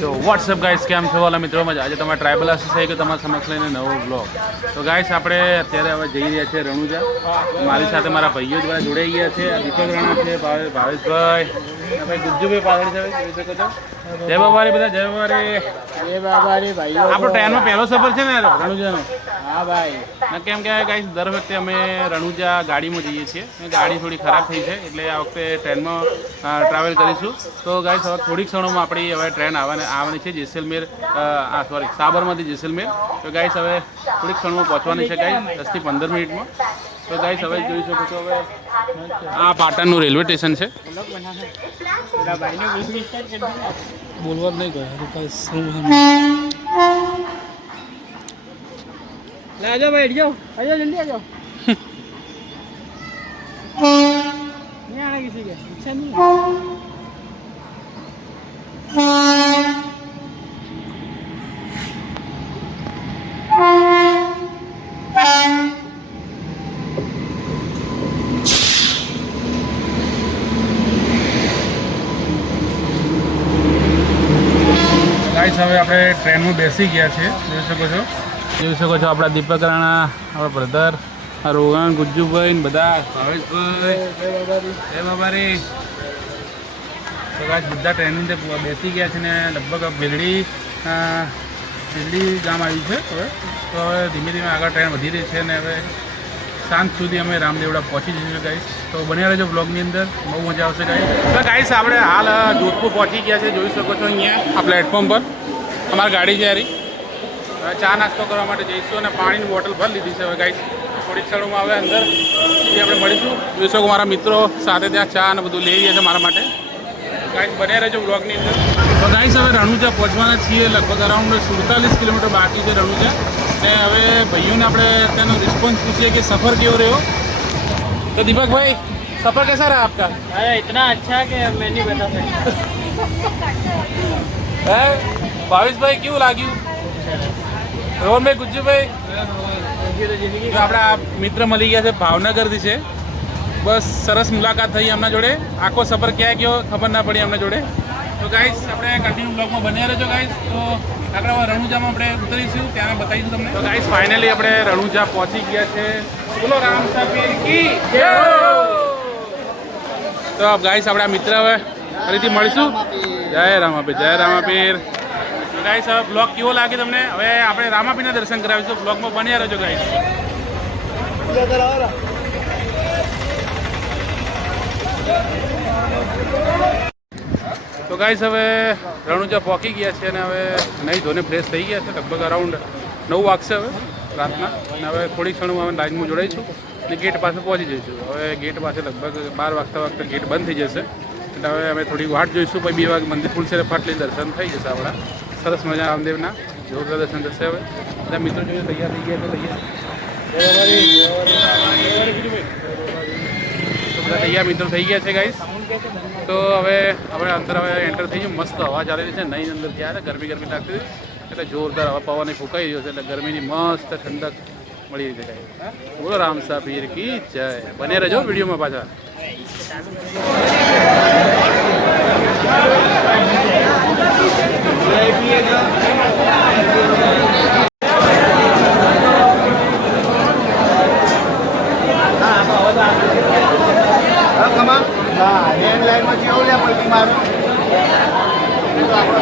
તો WhatsApp guys કેમ છો વાલા મિત્રો મજા આજે તમારા ટ્રાઇબલ આસિસ થઈ ગયો તમારા સમક્ષ લઈને નવો બ્લોગ તો ગાઈસ આપણે અત્યારે હવે જઈ રહ્યા છીએ રણુજા મારી સાથે મારા ભાઈઓ જ બધા જોડાઈ ગયા છે દીપક રાણા છે ભાવેશભાઈ ભાઈ ગુજ્જુભાઈ પાછળ છે જોઈ શકો છો જય બાબારી બધા જય બાબારી ભાઈઓ આપણો ટ્રેનમાં પહેલો સફર છે ને રણુજાનો હા ભાઈ કેમ કે ગાઈસ દર વખતે અમે રણુજા ગાડીમાં જઈએ છીએ ગાડી થોડી ખરાબ થઈ છે એટલે આ વખતે ટ્રેનમાં ટ્રાવેલ કરીશું તો ગાઈસ હવે થોડીક ક્ષણોમાં આપણી હવે ટ્રેન આવવાની છે જેસલમેર સાબરમતી જેસલમેર તો ગાઈસ હવે થોડીક ક્ષણમાં પહોંચવાની છે ગાઈસ 10 થી 15 મિનિટમાં તો ગાઈસ હવે જોઈ શકો છો હવે આ પાટણનું રેલવે સ્ટેશન છે બોલવા જ નહીં ગયા આજો ભાઈ જાઓ આજો જલ્દી આજો नहीं आना किसी के इच्छा नहीं ગાઈસ હવે આપણે ટ્રેનમાં બેસી ગયા છે જોઈ શકો છો આપણા દીપક રાણા આપણા બ્રધર રોહન ગુજ્જુભાઈ ને બધા ભાવેશભાઈ જય બાબારી તો ગાઈસ બધા ટ્રેનની અંદર બેસી ગયા છે ને લગભગ બેલડી ગામ આવ્યું છે હવે તો હવે ધીમે ધીમે આગળ ટ્રેન વધી રહી છે અને હવે સાંજ સુધી અમે રામદેવડા પહોંચી જઈશું ગાઈસ તો બન્યા રહેજો બ્લોગની અંદર બહુ મજા આવશે ગાઈસ તો ગાઈસ આપણે હાલ જોધપુર પહોંચી ગયા છે જોઈ શકો છો અહીંયા આ પ્લેટફોર્મ પર અમારી ગાડી છે યારી હવે ચા નાસ્તો કરવા માટે જઈશું અને પાણીની બોટલ ભરી લીધી છે હવે ગાઈસ થોડી ક્ષણોમાં આવે અંદર એ આપણે મળીશું જોઈ શકો મારા મિત્રો સાથે ત્યાં ચા અને બધું લઈ રહ્યા છે મારા માટે ગાઈસ બન્યા રહેજો બ્લોગની અંદર તો ગાઈસ હવે રણુજા પહોંચવાના છીએ લગભગ અરાઉન્ડ 47 કિલોમીટર બાકી છે રણુજા ને હવે ભાઈઓને આપણે તેનો રિસ્પોન્સ પૂછીએ કે સફર કેવો રહ્યો તો दीपक भाई सफर कैसा रहा आपका अरे इतना अच्छा कि मैं नहीं बता सकता भावेश भाई क्यों लाग्યું રોહન ભાઈ ગુજ્જુભાઈ આપણા મિત્ર મળી ગયા છે ભાવનગરથી છે બસ સરસ મુલાકાત થઈ એમના જોડે આખો સફર ક્યાં ગયો ખબર ના પડી એમના જોડે તો ગાઈસ આપણે કન્ટિન્યુ બ્લોગમાં બન્યા રહેજો ગાઈસ તો આગળ રણુજામાં આપણે ઉતરીશું ત્યાં બતાવીશું તમને તો ગાઈસ ફાઇનલી આપણે રણુજા પહોંચી ગયા છે બોલો રામ સાપીર કી જય તો ગાઈસ આપણા મિત્ર હવે ફરીથી મળીશું જય રામાપીર ગાઈસ હવે બ્લોગ કેવો લાગે તમને હવે આપણે રામાપીરના દર્શન કરાવીશું બ્લોગમાં બન્યા રહેજો ગાઈસ તો ગાઈસ હવે રણુજા પહોંચી ગયા છે અને હવે નહીં ધોને ફ્રેશ થઈ ગયા છે લગભગ અરાઉન્ડ 9 વાગશે હવે રાતના અને હવે થોડી ક્ષણમાં અમે લાઈનમાં જોડાઈશું અને ગેટ પાસે પહોંચી જઈશું હવે ગેટ પાસે લગભગ 12 વાગતા વખતે ગેટ બંધ થઈ જશે એટલે હવે અમે થોડી વાટ જોઈશું પછી 2 વાગે મંદિર ખુલશે ફાટલી દર્શન થઈ જશે આપણા સરસ મજા રામદેવના જોરદાર દર્શન થશે હવે બધા મિત્રો જોઈએ તૈયાર થઈ ગયા તૈયાર મિત્રો થઈ ગયા છે ગાઈસ તો હવે આપણે અંદર હવે એન્ટર થઈ ગયું મસ્ત હવા ચાલી રહી છે નહીં અંદર ત્યાં ગરમી લાગતી એટલે જોરદાર હવા પવન ફૂંકાઈ રહ્યો છે એટલે ગરમીની મસ્ત ઠંડક મળી રહી છે ગાઈસ બોલો રામ સાપીર કી જય બને રહેજો વિડીયોમાં પાછા લાઈનમાં જેવું લે પલટી મારો આપણે